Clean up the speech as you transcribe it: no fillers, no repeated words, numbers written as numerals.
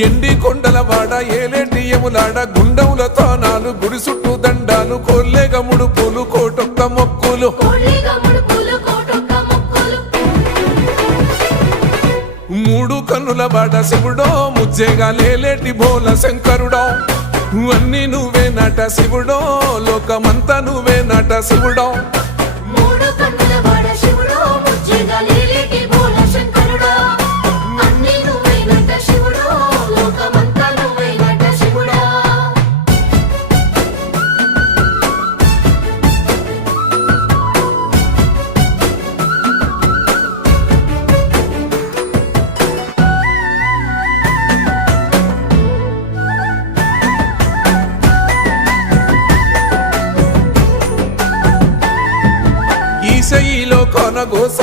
ఎండి కొండల వాడ ఏలేటి యములాడ గుండముల తానాలు గుడి చుట్టూ దండాలు కొల్లేగ ముడుపులు కోటొక్క మొక్కులు మూడు కన్నుల వాడ శివుడో ముజ్జేగా లేలేటి బోల శంకరుడో అన్ని నువ్వే నట శివుడో లోకమంతా నువ్వే నట శివుడో ఈశయిలో కొనగోస